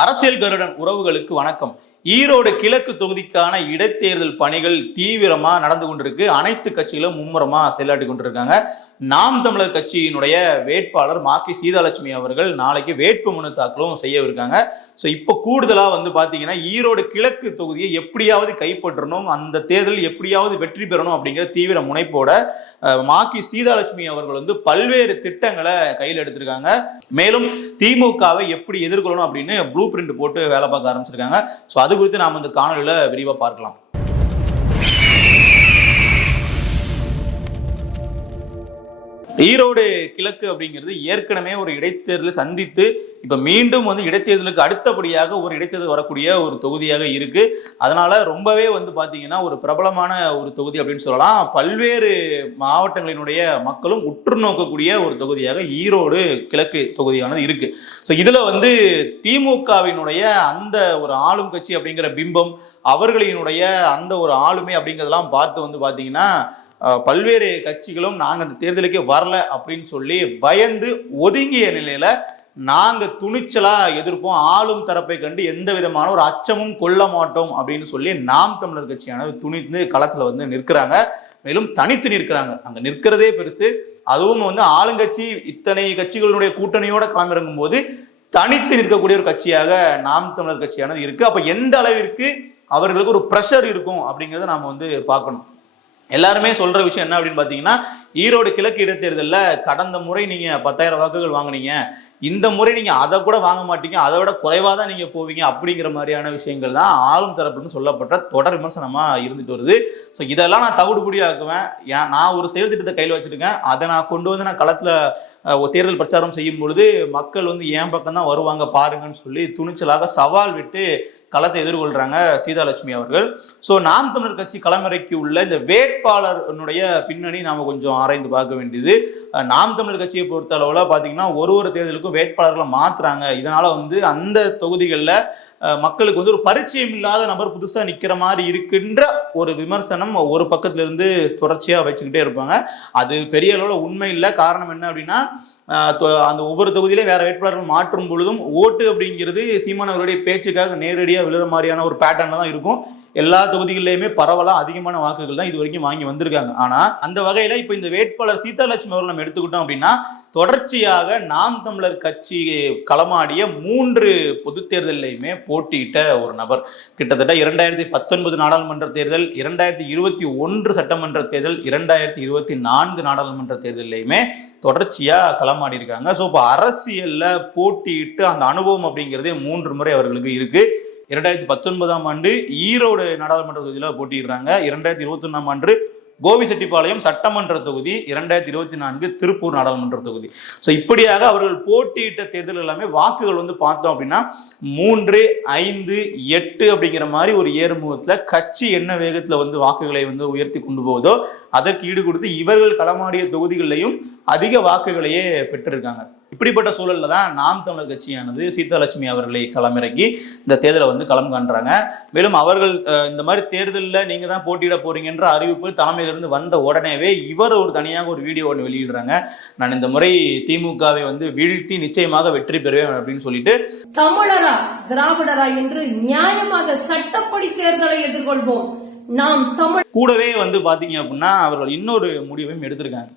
அரசியல் கருடன் உறவுகளுக்கு வணக்கம். ஈரோடு கிழக்கு தொகுதிக்கான இடைத்தேர்தல் பணிகள் தீவிரமா நடந்து கொண்டிருக்கு. அனைத்து கட்சிகளும் மும்முரமா செயலாட்டி கொண்டிருக்காங்க. நாம் தமிழர் கட்சியினுடைய வேட்பாளர் மாக்கி சீதாலட்சுமி அவர்கள் நாளைக்கு வேட்பு மனு தாக்கலும் செய்யவிருக்காங்க ஸோ இப்போ கூடுதலாக வந்து பார்த்தீங்கன்னா ஈரோடு கிழக்கு தொகுதியை எப்படியாவது கைப்பற்றணும் அந்த தேர்தல் எப்படியாவது வெற்றி பெறணும் அப்படிங்கிற தீவிர முனைப்போட மா மாக்கி சீதாலட்சுமி அவர்கள் வந்து பல்வேறு திட்டங்களை கையில் எடுத்திருக்காங்க. மேலும் திமுகவை எப்படி எதிர்கொள்ளணும் அப்படின்னு ப்ளூ பிரிண்ட் போட்டு வேலை பார்க்க ஆரம்பிச்சிருக்காங்க. ஸோ அது குறித்து நாம் இந்த காணொலியில் விரிவாக பார்க்கலாம். ஈரோடு கிழக்கு அப்படிங்கிறது ஏற்கனவே ஒரு இடைத்தேர்தலை சந்தித்து இப்போ மீண்டும் வந்து இடைத்தேர்தலுக்கு அடுத்தபடியாக ஒரு இடைத்தேர்தல் வரக்கூடிய ஒரு தொகுதியாக இருக்கு. அதனால ரொம்பவே வந்து பார்த்தீங்கன்னா ஒரு பிரபலமான ஒரு தொகுதி அப்படின்னு சொல்லலாம். பல்வேறு மாவட்டங்களினுடைய மக்களும் உற்று நோக்கக்கூடிய ஒரு தொகுதியாக ஈரோடு கிழக்கு தொகுதியானது இருக்கு. ஸோ இதுல வந்து திமுகவினுடைய அந்த ஒரு ஆளும் கட்சி அப்படிங்கிற பிம்பம் அவர்களினுடைய அந்த ஒரு ஆளுமை அப்படிங்கிறதெல்லாம் பார்த்து வந்து பார்த்தீங்கன்னா பல்வேறு கட்சிகளும் நாங்கள் அந்த தேர்தலுக்கே வரல அப்படின்னு சொல்லி பயந்து ஒதுங்கிய நிலையில நாங்கள் துணிச்சலா எதிர்ப்போம். ஆளும் தரப்பை கண்டு எந்த விதமான ஒரு அச்சமும் கொள்ள மாட்டோம் அப்படின்னு சொல்லி நாம் தமிழர் கட்சியானது துணிந்து களத்தில் வந்து நிற்கிறாங்க. மேலும் தனித்து நிற்கிறாங்க. அங்கே நிற்கிறதே பெருசு. அதுவும் வந்து ஆளுங்கட்சி இத்தனை கட்சிகளுடைய கூட்டணியோட களமிறங்கும் போது தனித்து நிற்கக்கூடிய ஒரு கட்சியாக நாம் தமிழர் கட்சியானது இருக்கு. அப்ப எந்த அளவிற்கு அவர்களுக்கு ஒரு ப்ரெஷர் இருக்கும் அப்படிங்கிறத நாம வந்து பார்க்கணும். எல்லாருமே சொல்ற விஷயம் என்ன அப்படின்னு பாத்தீங்கன்னா ஈரோடு கிழக்கு இடைத்தேர்தலில் கடந்த முறை நீங்க பத்தாயிரம் வாக்குகள் வாங்குனீங்க. இந்த முறை நீங்க அதை கூட வாங்க மாட்டீங்க. அதை விட குறைவா தான் நீங்க போவீங்க அப்படிங்கிற மாதிரியான விஷயங்கள் தான் ஆளும் தரப்புன்னு சொல்லப்பட்ட தொடர் விமர்சனமா இருந்துட்டு வருது. ஸோ இதெல்லாம் நான் தவிடுபடியாக்குவேன் ஏன் நான் ஒரு செயல் திட்டத்தை கையில் வச்சிருக்கேன். அதை நான் கொண்டு வந்து நான் களத்துல தேர்தல் பிரச்சாரம் செய்யும் பொழுது மக்கள் வந்து என் பக்கம் தான் வருவாங்க பாருங்கன்னு சொல்லி துணிச்சலாக சவால் விட்டு களத்தை எதிர்கொள்றாங்க சீதாலட்சுமி அவர்கள். ஸோ நாம் தமிழர் கட்சி களமிறக்கி உள்ள இந்த வேட்பாளருடைய பின்னணி நாம கொஞ்சம் ஆராய்ந்து பார்க்க வேண்டியது. நாம் தமிழர் கட்சியை பொறுத்த அளவில் பார்த்தீங்கன்னா ஒரு ஒரு தேர்தலுக்கும் வேட்பாளர்களை மாற்றுறாங்க இதனால வந்து அந்த தொகுதிகளில் மக்களுக்கு வந்து ஒரு பரிச்சயம் இல்லாத நபர் புதுசா நிக்கிற மாதிரி இருக்கின்ற ஒரு விமர்சனம் ஒரு பக்கத்துல இருந்து தொடர்ச்சியா வச்சுக்கிட்டே இருப்பாங்க. அது பெரிய அளவுல உண்மை இல்லை. காரணம் என்ன அப்படின்னா தொ- அந்த ஒவ்வொரு தொகுதியிலையும் வேற வேட்பாளர்கள் மாற்றும் பொழுதும் ஓட்டு அப்படிங்கிறது சீமானவருடைய பேச்சுக்காக நேரடியாக விழுற மாதிரியான ஒரு பேட்டர்ன்ல தான் இருக்கும். எல்லா தொகுதிகளிலுமே பரவலாக அதிகமான வாக்குகள் தான் இது வரைக்கும் வாங்கி வந்திருக்காங்க. ஆனால் அந்த வகையில் இப்போ இந்த வேட்பாளர் சீதாலட்சுமி அவர்கள் நம்ம எடுத்துக்கிட்டோம் அப்படின்னா தொடர்ச்சியாக நாம் தமிழர் கட்சி களமாடிய மூன்று பொது தேர்தலையுமே போட்டியிட்ட ஒரு நபர். கிட்டத்தட்ட இரண்டாயிரத்தி பத்தொன்பது நாடாளுமன்ற தேர்தல் இரண்டாயிரத்தி இருபத்தி ஒன்று சட்டமன்ற தேர்தல் இரண்டாயிரத்தி இருபத்தி நான்கு நாடாளுமன்ற தேர்தலையுமே தொடர்ச்சியாக களமாடி இருக்காங்க ஸோ இப்போ அரசியலில் போட்டியிட்டு அந்த அனுபவம் அப்படிங்கிறதே மூன்று முறை அவர்களுக்கு இருக்குது இரண்டாயிரத்தி பத்தொன்பதாம் ஆண்டு ஈரோடு நாடாளுமன்ற தொகுதியில் போட்டியிடுறாங்க. இரண்டாயிரத்தி இருபத்தி ஒன்றாம் ஆண்டு கோபிசெட்டிப்பாளையம் சட்டமன்ற தொகுதி இரண்டாயிரத்தி இருபத்தி நான்கு திருப்பூர் நாடாளுமன்ற தொகுதி. ஸோ இப்படியாக அவர்கள் போட்டியிட்ட தேர்தல் எல்லாமே வாக்குகள் வந்து பார்த்தோம் அப்படின்னா மூன்று ஐந்து எட்டு அப்படிங்கிற மாதிரி ஒரு ஏறுமுகத்தில் கட்சி என்ன வேகத்தில் வந்து வாக்குகளை வந்து உயர்த்தி கொண்டு போவதோ அதற்கு ஈடு கொடுத்து இவர்கள் களமாடிய தொகுதிகளிலையும் அதிக வாக்குகளையே பெற்றிருக்காங்க. இப்படிப்பட்ட சூழல்ல தான் நாம் தமிழர் கட்சியானது சீதாலட்சுமி அவர்களை களமிறக்கி இந்த தேர்தலை வந்து களம் காண்றாங்க. மேலும் அவர்கள் இந்த மாதிரி தேர்தலில் நீங்க தான் போட்டியிட போறீங்கன்ற அறிவிப்பு தலைமையிலிருந்து வந்த உடனேவே இவர் ஒரு தனியாக ஒரு வீடியோ ஒன்று வெளியிடுறாங்க. நான் இந்த முறை திமுகவை வந்து வீழ்த்தி நிச்சயமாக வெற்றி பெறுவேன் அப்படின்னு சொல்லிட்டு தமிழரா திராவிடரா என்று நியாயமாக சட்டப்படி தேர்தலை எதிர்கொள்வோம். நாம் தமிழ் கூடவே வந்து பாத்தீங்க அப்படின்னா அவர்கள் இன்னொரு முடிவையும் எடுத்திருக்காங்க.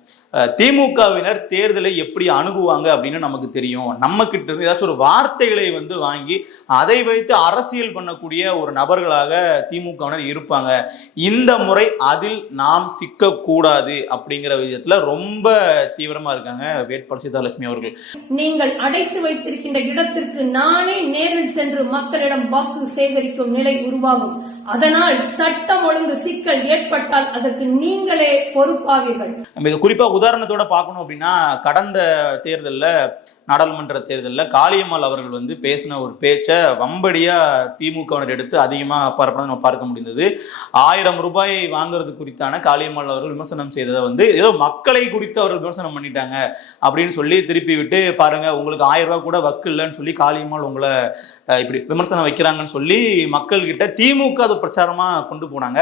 திமுகவினர் தேர்தலை எப்படி அணுகுவாங்க அப்படின்னு நமக்கு தெரியும். நம்ம கிட்ட இருந்து ஏதாச்சும் ஒரு வார்த்தைகளை வந்து வாங்கி அதை வைத்து அரசியல் பண்ணக்கூடிய ஒரு நபர்களாக திமுகவினர் இருப்பாங்க. இந்த முறை அதில் நாம் சிக்கக்கூடாது அப்படிங்கிற விதத்துல ரொம்ப தீவிரமா இருக்காங்க வேட்பாளர் சீதாலட்சுமி அவர்கள். நீங்கள் அடைத்து வைத்திருக்கின்ற இடத்திற்கு நானே நேரில் சென்று மக்களிடம் வாக்கு சேகரிக்கும் நிலை உருவாகும். அதனால் சட்டம் ஒழுங்கு சிக்கல் ஏற்பட்டால் அதற்கு நீங்களே பொறுப்பாவீர்கள். நம்ம குறிப்பா உதாரணத்தோட பார்க்கணும் அப்படின்னா கடந்த தேர்தலில் நாடாளுமன்ற தேர்தலில் காளியம்மாள் அவர்கள் வந்து பேசின ஒரு பேச்சை வம்படியாக திமுகவினர் எடுத்து அதிகமாக பரப்பதை நம்ம பார்க்க முடிந்தது. ஆயிரம் ரூபாய் வாங்குறது குறித்தான காளியம்மாள் அவர்கள் விமர்சனம் செய்ததை வந்து ஏதோ மக்களை குறித்து அவர்கள் விமர்சனம் பண்ணிட்டாங்க அப்படின்னு சொல்லி திருப்பி விட்டு பாருங்க உங்களுக்கு ஆயிரம் ரூபாய் கூட வக்கு இல்லைன்னு சொல்லி காளியம்மாள் உங்களை இப்படி விமர்சனம் வைக்கிறாங்கன்னு சொல்லி மக்கள்கிட்ட திமுக அது பிரச்சாரமாக கொண்டு போனாங்க.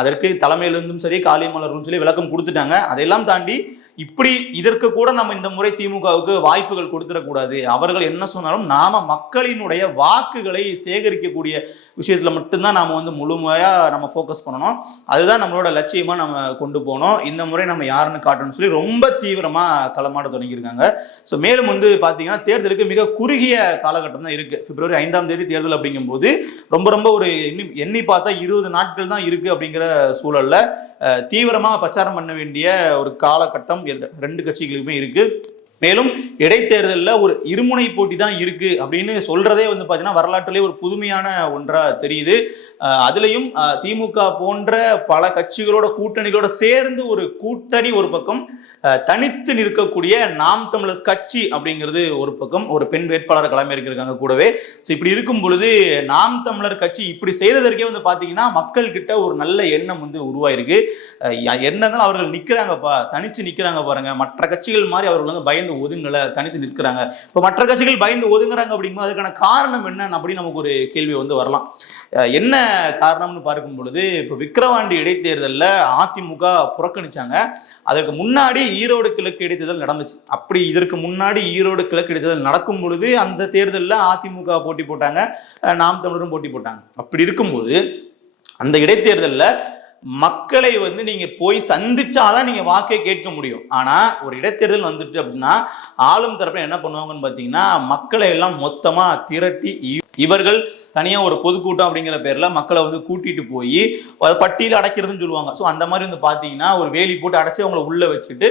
அதற்கு தலைமையிலிருந்தும் சரி காளியம்மாள் சரி சொல்லி விளக்கம் கொடுத்துட்டாங்க. அதையெல்லாம் தாண்டி இப்படி இதற்கு கூட நம்ம இந்த முறை திமுகவுக்கு வாய்ப்புகள் கொடுத்துடக்கூடாது. அவர்கள் என்ன சொன்னாலும் நாம மக்களினுடைய வாக்குகளை சேகரிக்கக்கூடிய விஷயத்துல மட்டும்தான் நாம வந்து முழுமையா நம்ம ஃபோக்கஸ் பண்ணணும். அதுதான் நம்மளோட லட்சியமா நம்ம கொண்டு போனோம் இந்த முறை நம்ம யாருன்னு காட்டணும்னு சொல்லி ரொம்ப தீவிரமா களமாட தொடங்கியிருக்காங்க. ஸோ மேலும் வந்து பாத்தீங்கன்னா தேர்தலுக்கு மிக குறுகிய காலகட்டம் தான் இருக்கு. பிப்ரவரி ஐந்தாம் தேதி தேர்தல் அப்படிங்கும்போது ரொம்ப ரொம்ப ஒரு எண்ணி எண்ணி பார்த்தா இருபது நாட்கள் தான் இருக்கு அப்படிங்கிற சூழல்ல தீவிரமாக பிரச்சாரம் பண்ண வேண்டிய ஒரு காலகட்டம் ரெண்டு கட்சிகளுக்குமே இருக்கு. மேலும் இடைத்தேர்தலில் ஒரு இருமுனை போட்டி தான் இருக்கு அப்படின்னு சொல்றதே வந்து பார்த்தீங்கன்னா வரலாற்றிலே ஒரு புதுமையான ஒன்றா தெரியுது. அதுலேயும் திமுக போன்ற பல கட்சிகளோட கூட்டணிகளோட சேர்ந்து ஒரு கூட்டணி ஒரு பக்கம் தனித்து நிற்கக்கூடிய நாம் தமிழர் கட்சி அப்படிங்கிறது ஒரு பக்கம் ஒரு பெண் வேட்பாளர் களமிறக்கிருக்காங்க கூடவே. ஸோ இப்படி இருக்கும் பொழுது நாம் தமிழர் கட்சி இப்படி செய்ததற்கே வந்து பார்த்தீங்கன்னா மக்கள் கிட்ட ஒரு நல்ல எண்ணம் வந்து உருவாயிருக்கு. அஹ் யா- என்னதான் அவர்கள் நிற்கிறாங்கப்பா தனிச்சு நிற்கிறாங்க பாருங்க. மற்ற கட்சிகள் மாதிரி அவர்கள் வந்து பயந்து ஒதுங்கலை தனித்து நிற்கிறாங்க. இப்போ மற்ற கட்சிகள் பயந்து ஒதுங்குறாங்க அப்படிங்கும்போது அதுக்கான காரணம் என்னன்னு அப்படின்னு நமக்கு ஒரு கேள்வி வந்து வரலாம். என்ன காரணம்னு பார்க்கும் பொழுது இப்போ விக்கிரவாண்டி இடைத்தேர்தலில் அதிமுக புறக்கணிச்சாங்க. அதற்கு முன்னாடி ஈரோடு கிழக்கு இடைத்தேர்தல் நடந்துச்சு. அப்படி இதற்கு முன்னாடி ஈரோடு கிழக்கு இடைத்தேர்தல் நடக்கும் பொழுது அந்த தேர்தலில் அதிமுக போட்டி போட்டாங்க. நாம் தமிழரும் போட்டி போட்டாங்க. அப்படி இருக்கும்போது அந்த இடைத்தேர்தலில் மக்களை வந்து நீங்க போய் சந்திச்சாதான் நீங்க வாக்கை கேட்க முடியும். ஆனா ஒரு இடைத்தேர்தல் வந்துட்டு அப்படின்னா ஆளும் தரப்பில் என்ன பண்ணுவாங்கன்னு பாத்தீங்கன்னா மக்களை எல்லாம் மொத்தமா திரட்டி இவர்கள் தனியாக ஒரு பொதுக்கூட்டம் அப்படிங்கிற பேரில் மக்களை வந்து கூட்டிட்டு போய் அதை பட்டியில் அடைக்கிறதுன்னு சொல்லுவாங்க. ஸோ அந்த மாதிரி வந்து பார்த்தீங்கன்னா ஒரு வேலி போட்டு அடைச்சி அவங்கள உள்ளே வச்சுட்டு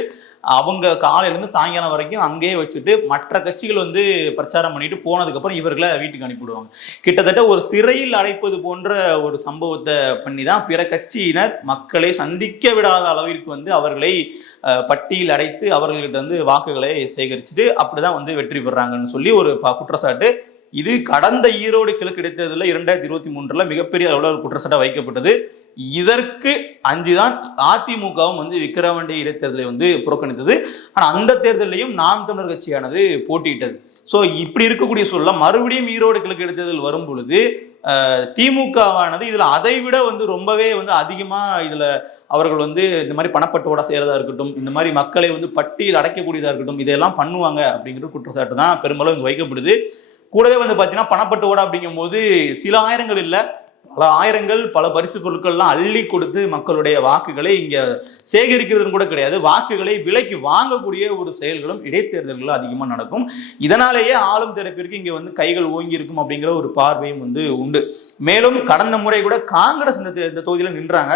அவங்க காலையிலேருந்து சாயங்காலம் வரைக்கும் அங்கேயே வச்சுட்டு மற்ற கட்சிகள் வந்து பிரச்சாரம் பண்ணிட்டு போனதுக்கப்புறம் இவர்களை வீட்டுக்கு அனுப்பிவிடுவாங்க. கிட்டத்தட்ட ஒரு சிறையில் அடைப்பது போன்ற ஒரு சம்பவத்தை பண்ணி தான் பிற கட்சியினர் மக்களை சந்திக்க விடாத அளவிற்கு வந்து அவர்களை பட்டியில் பட்டியல் அடைத்து அவர்கள்கிட்ட வந்து வாக்குகளை சேகரிச்சுட்டு அப்படிதான் வந்து வெற்றி பெறாங்கன்னு சொல்லி ஒரு ப- குற்றச்சாட்டு இது கடந்த ஈரோடு கிழக்கு இடைத்தேர்தலில் இரண்டாயிரத்தி இருபத்தி மூன்றில் மிகப்பெரிய அளவில் குற்றச்சாட்டாக வைக்கப்பட்டது. இதற்கு அஞ்சுதான் அதிமுகவும் வந்து விக்கிரவாண்டி இடைத்தேர்தலை வந்து புறக்கணித்தது. ஆனால் அந்த தேர்தலையும் நாம் தமிழர் கட்சியானது போட்டியிட்டது. ஸோ இப்படி இருக்கக்கூடிய சூழலில் மறுபடியும் ஈரோடு கிழக்கு இடைத்தேர்தல் வரும் பொழுது திமுகவானது இதில் அதை விட வந்து ரொம்பவே வந்து அதிகமாக இதில் அவர்கள் வந்து இந்த மாதிரி பணப்பட்டுவாடா செய்கிறதா இருக்கட்டும் இந்த மாதிரி மக்களை வந்து பட்டியல் அடைக்கக்கூடியதாக இருக்கட்டும் இதையெல்லாம் பண்ணுவாங்க அப்படிங்கிற குற்றச்சாட்டு தான் பெரும்பாலும் இங்கே வைக்கப்படுது. கூடவே வந்து பார்த்தீங்கன்னா ஓட அப்படிங்கும்போது சில ஆயிரங்கள் இல்லை. பல ஆயிரங்கள் பல பரிசு பொருட்கள்லாம் அள்ளி கொடுத்து மக்களுடைய வாக்குகளை இங்கே சேகரிக்கிறதுன்னு கூட கிடையாது. வாக்குகளை விலைக்கு வாங்கக்கூடிய ஒரு செயல்களும் இடைத்தேர்தல்களும் அதிகமாக நடக்கும். இதனாலேயே ஆளும் தரப்பிற்கு இங்கே வந்து கைகள் ஓங்கி இருக்கும் அப்படிங்கிற ஒரு பார்வையும் வந்து உண்டு. மேலும் கடந்த முறை கூட காங்கிரஸ் இந்த தொகுதியில் இந்த நின்றாங்க.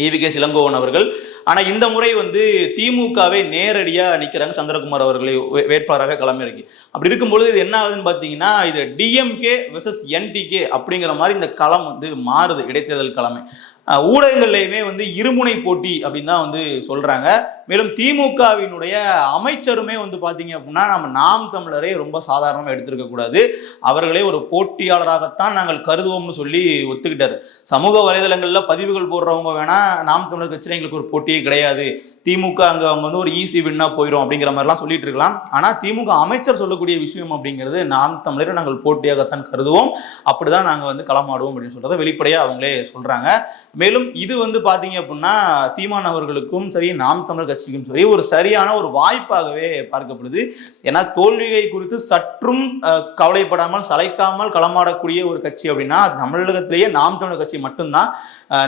ஏவிகே இளங்கோவன் அவர்கள். ஆனால் இந்த முறை வந்து திமுகவே நேரடியாக நிற்கிறாங்க சந்திரகுமார் அவர்களை வே- வேட்பாளராக களமிறக்கி. அப்படி இருக்கும்பொழுது இது என்ன ஆகுதுன்னு பார்த்தீங்கன்னா இது டிஎம்கே விசஸ் என்டிகே அப்படிங்கிற மாதிரி இந்த களம் வந்து மாறுது இடைத்தேர்தல் களமே. ஊடகங்கள்லையுமே வந்து இருமுனை போட்டி அப்படின்னு தான் வந்து சொல்றாங்க. மேலும் திமுகவினுடைய அமைச்சருமே வந்து பாத்தீங்க அப்படின்னா நம்ம நாம் தமிழரை ரொம்ப சாதாரணமாக எடுத்திருக்க கூடாது. அவர்களே ஒரு போட்டியாளராகத்தான் நாங்கள் கருதுவோம்னு சொல்லி ஒத்துக்கிட்டார். சமூக வலைதளங்களில் பதிவுகள் போடுறவங்க வேணா நாம் தமிழர் கட்சியில் எங்களுக்கு ஒரு போட்டியே கிடையாது. திமுக அங்க அவங்க வந்து ஒரு ஈஸி வின்னா போயிடும் அப்படிங்கிற மாதிரிலாம் சொல்லிட்டு இருக்கலாம். ஆனால் திமுக அமைச்சர் சொல்லக்கூடிய விஷயம் அப்படிங்கிறது நாம் தமிழரை நாங்கள் போட்டியாகத்தான் கருதுவோம். அப்படிதான் நாங்கள் வந்து களமாடுவோம் அப்படின்னு சொல்றதை வெளிப்படையாக அவங்களே சொல்றாங்க. மேலும் இது வந்து பாத்தீங்க அப்படின்னா சீமான் அவர்களுக்கும் சரி நாம் தமிழர் கட்சிக்கும் சரி ஒரு சரியான ஒரு வாய்ப்பாகவே பார்க்கப்படுது. ஏன்னா தோல்வியை குறித்து சற்றும் கவலைப்படாமல் சளைக்காமல் களமாடக்கூடிய ஒரு கட்சி அப்படின்னா தமிழகத்திலேயே நாம் தமிழர் கட்சி மட்டும்தான்.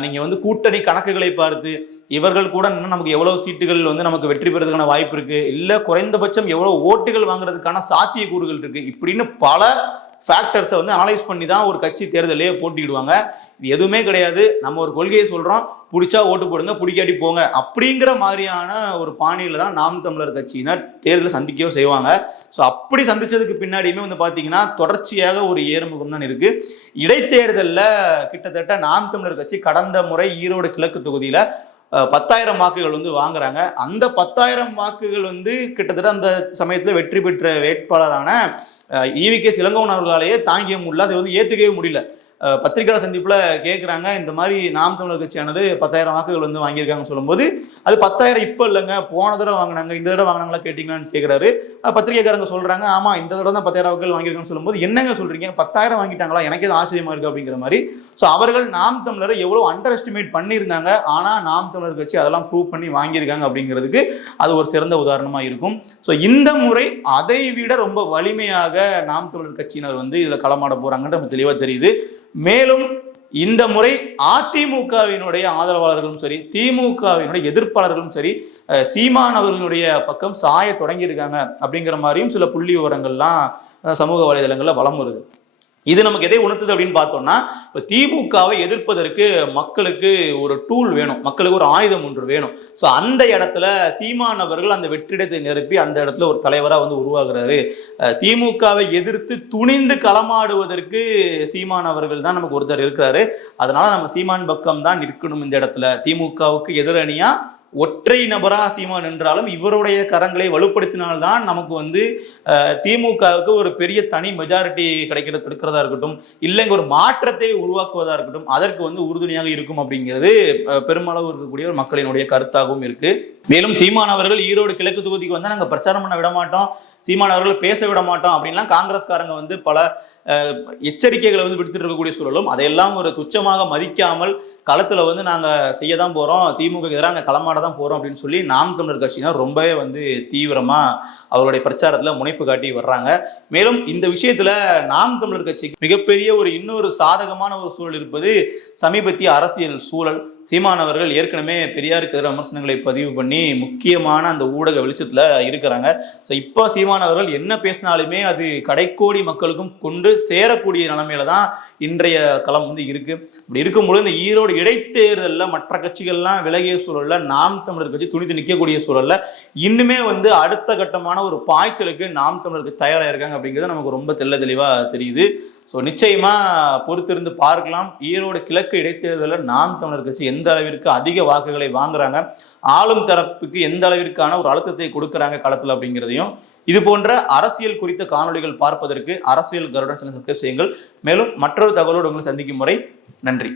நீங்கள் நீங்க வந்து கூட்டணி கணக்குகளை பார்த்து இவர்கள் கூட இன்னும் நமக்கு எவ்வளவு சீட்டுகள் வந்து நமக்கு வெற்றி பெறதுக்கான வாய்ப்பு இருக்கு இல்ல குறைந்தபட்சம் எவ்வளவு ஓட்டுகள் வாங்குறதுக்கான சாத்தியக்கூறுகள் இருக்கு இப்படின்னு பல ஃபேக்டர்ஸை வந்து அனலைஸ் பண்ணி தான் ஒரு கட்சி தேர்தலே போட்டிடுவாங்க இது எதுவுமே கிடையாது. நம்ம ஒரு கொள்கையை சொல்றோம். பிடிச்சா ஓட்டு போடுங்க பிடிக்காட்டி போங்க. அப்படிங்கிற மாதிரியான ஒரு பாணியில தான் நாம் தமிழர் கட்சியினர் தேர்தலை சந்திக்கவே செய்வாங்க. ஸோ அப்படி சந்திச்சதுக்கு பின்னாடியுமே வந்து பார்த்தீங்கன்னா தொடர்ச்சியாக ஒரு ஏறுமுகம் தான் இருக்கு. இடைத்தேர்தலில் கிட்டத்தட்ட நாம் தமிழர் கட்சி கடந்த முறை ஈரோடு கிழக்கு தொகுதியில் பத்தாயிரம் வாக்குகள் வந்து வாங்குறாங்க. அந்த பத்தாயிரம் வாக்குகள் வந்து கிட்டத்தட்ட அந்த சமயத்தில் வெற்றி பெற்ற வேட்பாளரான ஈவிகே சிலங்கோன் அவர்களாலேயே தாங்கிய முடியல. அதை வந்து ஏற்றுக்கவே முடியல. பத்திரிகையாளர் சந்திப்புல கேட்குறாங்க இந்த மாதிரி நாம் தமிழர் கட்சியானது பத்தாயிரம் வாக்குகள் வந்து வாங்கியிருக்காங்கன்னு சொல்லும்போது அது பத்தாயிரம் இப்போ இல்லைங்க. போன தடவை வாங்கினாங்க இந்த தடவை வாங்கினாங்களா கேட்டிங்களான்னு கேட்குறாரு பத்திரிகைக்காரங்க சொல்கிறாங்க ஆமாம் இந்த தடவை தான் பத்தாயிரம் வாக்குகள் வாங்கியிருக்காங்கன்னு சொல்லும்போது என்னங்க சொல்கிறீங்க பத்தாயிரம் வாங்கிட்டாங்களா? எனக்கு இது ஆச்சரியமா இருக்குது அப்படிங்கிற மாதிரி. ஸோ அவர்கள் நாம் தமிழரை எவ்வளோ அண்டர் எஸ்டிமேட் பண்ணியிருந்தாங்க. ஆனால் நாம் தமிழர் கட்சி அதெல்லாம் ப்ரூவ் பண்ணி வாங்கியிருக்காங்க அப்படிங்கிறதுக்கு அது ஒரு சிறந்த உதாரணமாக இருக்கும். ஸோ இந்த முறை அதை விட ரொம்ப வலிமையாக நாம் தமிழர் கட்சியினர் வந்து இதில் களமாட போறாங்கன்ற நமக்கு தெளிவாக தெரியுது. மேலும் இந்த முறை அதிமுகவினுடைய ஆதரவாளர்களும் சரி திமுகவினுடைய எதிர்ப்பாளர்களும் சரி சீமான் அவர்களுடைய பக்கம் சாய தொடங்கியிருக்காங்க அப்படிங்கிற மாதிரியும் சில புள்ளி விவரங்கள்லாம் சமூக வலைதளங்களில் வலம் வருது. இது நமக்கு எதை உணர்த்துது அப்படின்னு பார்த்தோம்னா இப்போ திமுகவை எதிர்ப்பதற்கு மக்களுக்கு ஒரு டூல் வேணும். மக்களுக்கு ஒரு ஆயுதம் ஒன்று வேணும். ஸோ அந்த இடத்துல சீமானவர்கள் அந்த வெற்றிடத்தை நிரப்பி அந்த இடத்துல ஒரு தலைவராக வந்து உருவாகிறாரு. திமுகவை எதிர்த்து துணிந்து களமாடுவதற்கு சீமானவர்கள் தான் நமக்கு ஒருத்தர் இருக்கிறாரு. அதனால நம்ம சீமான் பக்கம் தான் இருக்கணும் இந்த இடத்துல. திமுகவுக்கு எதிரணியா ஒற்றை நபராக சீமான் என்றாலும் இவருடைய கரங்களை வலுப்படுத்தினால்தான் நமக்கு வந்து திமுகவுக்கு ஒரு பெரிய தனி மெஜாரிட்டி கிடைக்கிறது எடுக்கிறதா இருக்கட்டும் இல்லைங்க ஒரு மாற்றத்தை உருவாக்குவதா இருக்கட்டும் அதற்கு வந்து உறுதுணையாக இருக்கும் அப்படிங்கிறது பெருமளவு இருக்கக்கூடிய ஒரு மக்களினுடைய கருத்தாகவும் இருக்கு. மேலும் சீமான் அவர்கள் ஈரோடு கிழக்கு தொகுதிக்கு வந்தால் நாங்கள் பிரச்சாரம் பண்ண விட மாட்டோம் சீமான் அவர்கள் பேச விட மாட்டோம் அப்படின்லாம் காங்கிரஸ்காரங்க வந்து பல எச்சரிக்கைகளை வந்து விடுத்துட்டு இருக்கக்கூடிய சூழலும் அதையெல்லாம் ஒரு துச்சமாக மதிக்காமல் களத்தில் வந்து நாங்கள் செய்ய தான் போகிறோம் திமுக எதிராக நாங்க களமாட தான் போகிறோம் அப்படின்னு சொல்லி நாம் தமிழர் கட்சியினர் ரொம்பவே வந்து தீவிரமாக அவருடைய பிரச்சாரத்தில் முனைப்பு காட்டி வர்றாங்க. மேலும் இந்த விஷயத்தில் நாம் தமிழர் கட்சிக்கு மிகப்பெரிய ஒரு இன்னொரு சாதகமான ஒரு சூழல் இருப்பது சமீபத்திய அரசியல் சூழல். சீமான் அவர்கள் ஏற்கனவே பெரியாருக்கு எதிராக விமர்சனங்களை பதிவு பண்ணி முக்கியமான அந்த ஊடக வெளிச்சத்தில் இருக்கிறாங்க. ஸோ இப்போ சீமான் அவர்கள் என்ன பேசினாலுமே அது கடைக்கோடி மக்களுக்கும் கொண்டு சேரக்கூடிய நிலைமையில தான் இன்றைய களம் வந்து இருக்கு. இப்படி இருக்கும்பொழுது இந்த ஈரோடு இடைத்தேர்தலில் மற்ற கட்சிகள்லாம் விலகிய சூழலில் நாம் தமிழர் கட்சி துணித்து நிற்கக்கூடிய சூழலில் இன்னுமே வந்து அடுத்த கட்டமான ஒரு பாய்ச்சலுக்கு நாம் தமிழர் கட்சி தயாராக இருக்காங்க அப்படிங்கிறது நமக்கு ரொம்ப தெள்ள தெளிவாக தெரியுது. ஸோ நிச்சயமாக பொறுத்திருந்து பார்க்கலாம். ஈரோடு கிழக்கு இடைத்தேர்தலில் நாம் தமிழர் கட்சி எந்த அளவிற்கு அதிக வாக்குகளை வாங்குறாங்க ஆளும் தரப்புக்கு எந்த அளவிற்கான ஒரு அழுத்தத்தை கொடுக்குறாங்க களத்தில் அப்படிங்கிறதையும் இது போன்ற அரசியல் குறித்த காணொளிகள் பார்ப்பதற்கு அரசியல் கருடன் சேனல் சப்ஸ்கிரைப் செய்யுங்கள். மேலும் மற்றொரு தகவலோடு உங்களை சந்திக்கும் முறை நன்றி.